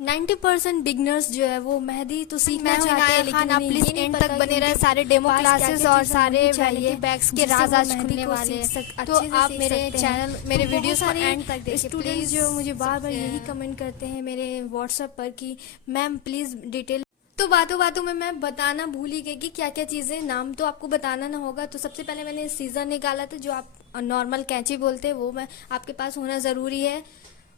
90% beginners जो है वो मेहंदी तो सीखना चाहते हैं, लेकिन आप प्लीज एंड तक बने रहे। सारे डेमो क्लासेस और सारे वैनिटी बैग्स के राज आज खुलने वाले हैं, तो आप मेरे चैनल मेरे वीडियोस को एंड तक देखिए स्टूडेंट्स जो मुझे बार बार यही कमेंट करते हैं मेरे व्हाट्सएप पर कि मैम प्लीज़ डिटेल। तो बातों बातों में मैं बताना भूल ही गई कि क्या क्या चीज़ें, नाम तो आपको बताना ना होगा। तो सबसे पहले मैंने सीज़र निकाला था, जो आप नॉर्मल कैंची बोलते हैं, वो मैं आपके पास होना ज़रूरी है।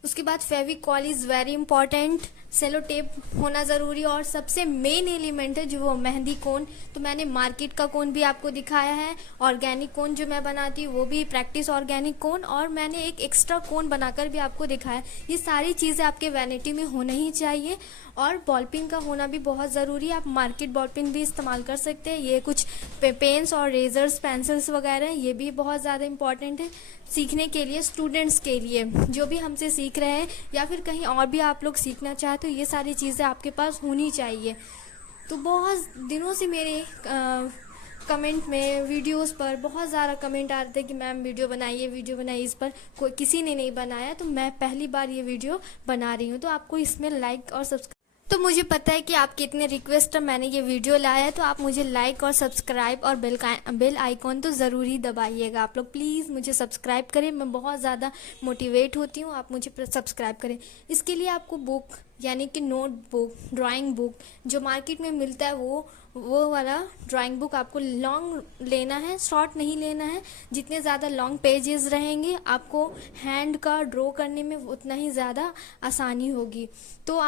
उसके बाद Fevicol is very important, sellotape होना ज़रूरी, और सबसे मेन एलिमेंट है जो वो मेहंदी कोन। तो मैंने मार्केट का कोन भी आपको दिखाया है, ऑर्गेनिक कोन जो मैं बनाती हूँ वो भी प्रैक्टिस ऑर्गेनिक कोन, और मैंने एक एक्स्ट्रा कोन बनाकर भी आपको दिखाया। ये सारी चीज़ें आपके वैनिटी में होना ही चाहिए, और बॉल पिन का होना भी बहुत ज़रूरी है। आप मार्केट बॉल पिन भी इस्तेमाल कर सकते हैं। ये कुछ पेन्स और रेजर्स पेंसिल्स वगैरह ये भी बहुत ज़्यादा इंपॉर्टेंट है सीखने के लिए, स्टूडेंट्स के लिए जो भी हमसे सीख रहे हैं, या फिर कहीं और भी आप लोग सीखना चाहते हो, ये सारी चीज़ें आपके पास होनी चाहिए। तो बहुत दिनों से मेरे कमेंट में वीडियोस पर बहुत ज़्यादा कमेंट आ रहे थे कि मैम वीडियो बनाइए, वीडियो बनाइए। इस पर कोई किसी ने नहीं बनाया, तो मैं पहली बार ये वीडियो बना रही हूँ। तो आपको इसमें लाइक और सब्सक्राइब, तो मुझे पता है कि आपके इतने रिक्वेस्ट है, मैंने ये वीडियो लाया है, तो आप मुझे लाइक और सब्सक्राइब और बेल आइकॉन तो ज़रूर ही दबाइएगा। आप लोग प्लीज़ मुझे सब्सक्राइब करें, मैं बहुत ज़्यादा मोटिवेट होती हूँ, आप मुझे सब्सक्राइब करें। इसके लिए आपको बुक यानी कि नोट बुक, ड्राइंग बुक जो मार्केट में मिलता है वो वाला ड्राइंग बुक आपको लॉन्ग लेना है, शॉर्ट नहीं लेना है। जितने ज़्यादा लॉन्ग पेजेस रहेंगे आपको हैंड का ड्रॉ करने में उतना ही ज़्यादा आसानी होगी। तो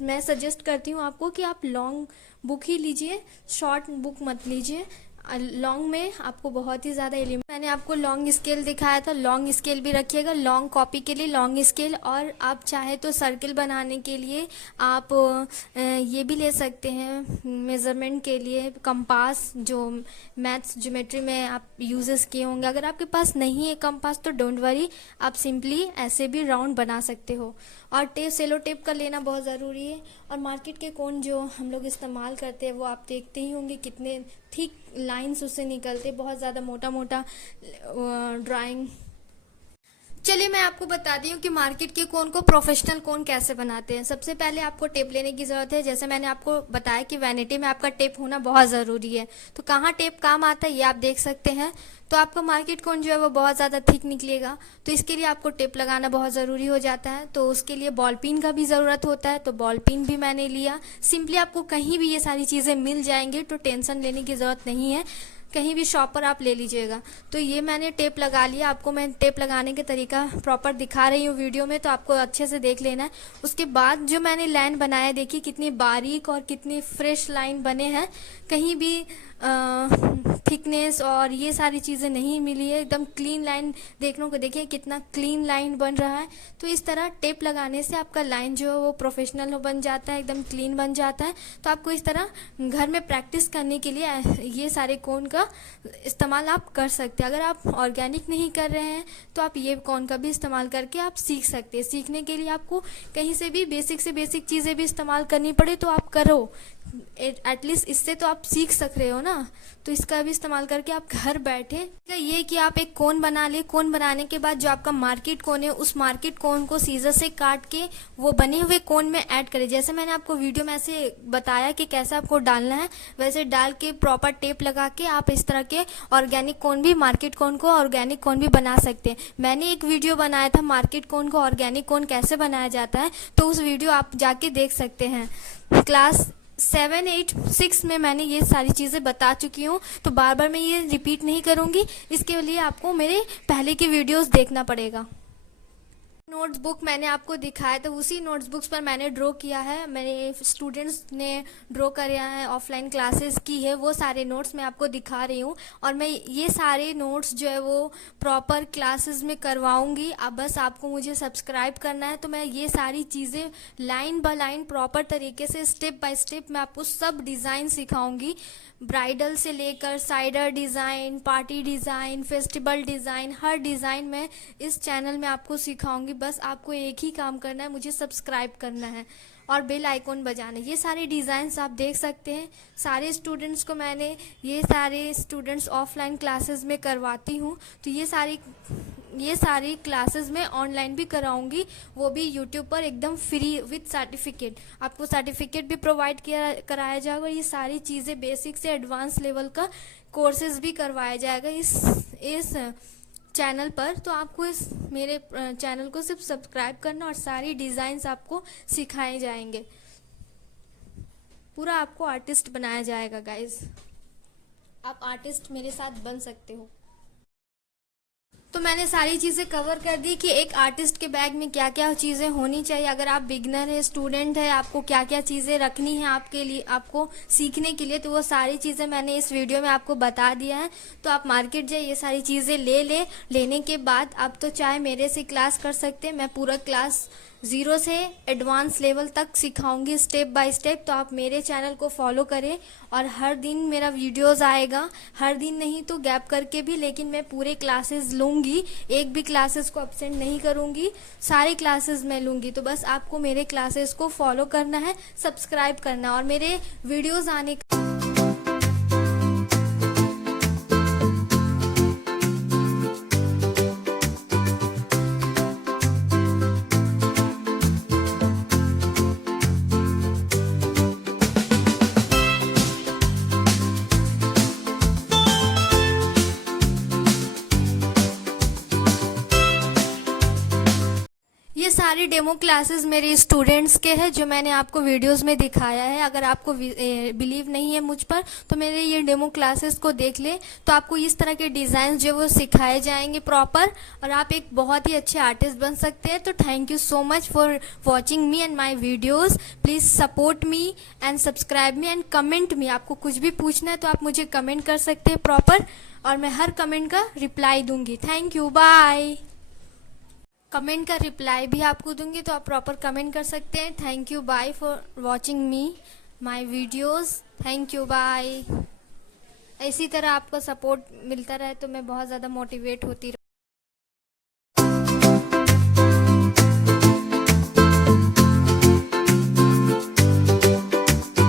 मैं सजेस्ट करती हूँ आपको कि आप लॉन्ग बुक ही लीजिए, शॉर्ट बुक मत लीजिए। लॉन्ग में आपको बहुत ही ज़्यादा एलिमेंट, मैंने आपको लॉन्ग स्केल दिखाया था, लॉन्ग स्केल भी रखिएगा। लॉन्ग कॉपी के लिए लॉन्ग स्केल, और आप चाहे तो सर्किल बनाने के लिए आप ये भी ले सकते हैं। मेज़रमेंट के लिए कंपास, जो मैथ्स ज्योमेट्री में आप यूजेस किए होंगे। अगर आपके पास नहीं है कंपास तो डोंट वरी, आप सिंपली ऐसे भी राउंड बना सकते हो। और सेलो टेप का लेना बहुत ज़रूरी है। और मार्केट के कोन जो हम लोग इस्तेमाल करते हैं वो आप देखते ही होंगे कितने थिक लाइंस उससे निकलते, बहुत ज़्यादा मोटा मोटा ड्राइंग। चलिए मैं आपको बताती हूँ कि मार्केट के कोन को प्रोफेशनल कोन कैसे बनाते हैं। सबसे पहले आपको टेप लेने की ज़रूरत है। जैसे मैंने आपको बताया कि वैनिटी में आपका टेप होना बहुत ज़रूरी है। तो कहाँ टेप काम आता है ये आप देख सकते हैं। तो आपका मार्केट कोन जो है वो बहुत ज़्यादा थिक निकलेगा, तो इसके लिए आपको टेप लगाना बहुत ज़रूरी हो जाता है। तो उसके लिए बॉल पिन का भी ज़रूरत होता है, तो बॉल पिन भी मैंने लिया। सिंपली आपको कहीं भी ये सारी चीज़ें मिल जाएंगी, तो टेंशन लेने की ज़रूरत नहीं है, कहीं भी शॉप पर आप ले लीजिएगा। तो ये मैंने टेप लगा लिया। आपको मैं टेप लगाने के तरीका प्रॉपर दिखा रही हूँ वीडियो में, तो आपको अच्छे से देख लेना है। उसके बाद जो मैंने लाइन बनाया, देखिए कितनी बारीक और कितनी फ्रेश लाइन बने हैं, कहीं भी थिकनेस और ये सारी चीज़ें नहीं मिली है, एकदम क्लीन लाइन देखने को देखिए कितना क्लीन लाइन बन रहा है। तो इस तरह टेप लगाने से आपका लाइन जो है वो प्रोफेशनल बन जाता है, एकदम क्लीन बन जाता है। तो आपको इस तरह घर में प्रैक्टिस करने के लिए ये सारे कोन का इस्तेमाल आप कर सकते हैं। अगर आप ऑर्गेनिक नहीं कर रहे हैं तो आप ये कोन का भी इस्तेमाल करके आप सीख सकते हैं। सीखने के लिए आपको कहीं से भी बेसिक से बेसिक चीज़ें भी इस्तेमाल करनी पड़े तो आप करो, एटलीस्ट इससे तो आप सीख सक रहे हो ना। तो इसका भी इस्तेमाल करके आप घर बैठे, ये कि आप एक कोन बना ले। कोन बनाने के बाद जो आपका मार्केट कोन है उस मार्केट कोन को सीजर से काट के वो बने हुए कोन में ऐड करें। जैसे मैंने आपको वीडियो में ऐसे बताया कि कैसे आपको डालना है, वैसे डाल के प्रॉपर टेप लगा के आप इस तरह के ऑर्गेनिक कोन भी, मार्केट कोन को ऑर्गेनिक कोन भी बना सकते हैं। मैंने एक वीडियो बनाया था मार्केट कोन को ऑर्गेनिक कोन कैसे बनाया जाता है, तो उस वीडियो आप जाके देख सकते हैं। क्लास 7, 8, 6 में मैंने ये सारी चीज़ें बता चुकी हूँ, तो बार बार मैं ये रिपीट नहीं करूँगी। इसके लिए आपको मेरे पहले की वीडियोस देखना पड़ेगा। नोट्सबुक मैंने आपको दिखाया था, उसी नोट्सबुक्स पर मैंने ड्रॉ किया है, मेरे स्टूडेंट्स ने ड्रॉ किया है, ऑफलाइन क्लासेस की है, वो सारे नोट्स मैं आपको दिखा रही हूँ। और मैं ये सारे नोट्स जो है वो प्रॉपर क्लासेस में करवाऊँगी। अब बस आपको मुझे सब्सक्राइब करना है, तो मैं ये सारी चीज़ें लाइन बाय लाइन प्रॉपर तरीके से स्टेप बाय स्टेप मैं आपको सब डिज़ाइन सिखाऊँगी। ब्राइडल से लेकर साइडर design, party design, festival design, हर डिज़ाइन मैं इस चैनल में आपको सिखाऊंगी। बस आपको एक ही काम करना है, मुझे सब्सक्राइब करना है और बेल आइकॉन बजाना है। ये सारे डिज़ाइंस आप देख सकते हैं। सारे स्टूडेंट्स को मैंने, ये सारे स्टूडेंट्स ऑफलाइन क्लासेस में करवाती हूँ, तो ये सारी ये सारी क्लासेस मैं ऑनलाइन भी कराऊंगी, वो भी यूट्यूब पर एकदम फ्री विथ सर्टिफिकेट। आपको सर्टिफिकेट भी प्रोवाइड किया कराया जाएगा और ये सारी चीज़ें बेसिक से एडवांस लेवल का कोर्सेज भी करवाया जाएगा इस चैनल पर। तो आपको इस मेरे चैनल को सिर्फ सब्सक्राइब करना और सारी डिज़ाइंस आपको सिखाए जाएंगे। पूरा आपको आर्टिस्ट बनाया जाएगा गाइज। आप आर्टिस्ट मेरे साथ बन सकते हो। तो मैंने सारी चीज़ें कवर कर दी कि एक आर्टिस्ट के बैग में क्या क्या चीज़ें होनी चाहिए। अगर आप बिगनर है, स्टूडेंट है, आपको क्या क्या चीज़ें रखनी है आपके लिए, आपको सीखने के लिए, तो वो सारी चीज़ें मैंने इस वीडियो में आपको बता दिया है। तो आप मार्केट जाइए, ये सारी चीज़ें लेने के बाद आप तो चाहे मेरे से क्लास कर सकते हैं। मैं पूरा क्लास 0 से एडवांस लेवल तक सिखाऊंगी स्टेप बाय स्टेप। तो आप मेरे चैनल को फॉलो करें और हर दिन मेरा वीडियोस आएगा, हर दिन नहीं तो गैप करके भी, लेकिन मैं पूरे क्लासेस लूँगी, एक भी क्लासेस को अब्सेंट नहीं करूँगी, सारे क्लासेस मैं लूँगी। तो बस आपको मेरे क्लासेस को फॉलो करना है, सब्सक्राइब करना और मेरे वीडियोज़ आने ये सारी डेमो क्लासेस मेरे स्टूडेंट्स के हैं जो मैंने आपको वीडियोस में दिखाया है। अगर आपको बिलीव नहीं है मुझ पर तो मेरे ये डेमो क्लासेस को देख ले, तो आपको इस तरह के डिज़ाइन जो वो सिखाए जाएंगे प्रॉपर, और आप एक बहुत ही अच्छे आर्टिस्ट बन सकते हैं। तो thank you so much for watching me and my videos. Please support me and subscribe me and comment me. आपको कुछ भी पूछना है तो आप मुझे कमेंट कर सकते हैं प्रॉपर, और मैं हर कमेंट का रिप्लाई दूंगी। Thank you, bye. कमेंट का रिप्लाई भी आपको दूंगी, तो आप प्रॉपर कमेंट कर सकते हैं। Thank you, bye for watching me my videos. Thank you, bye. इसी तरह आपको सपोर्ट मिलता रहे तो मैं बहुत ज़्यादा मोटिवेट होती रहूँ।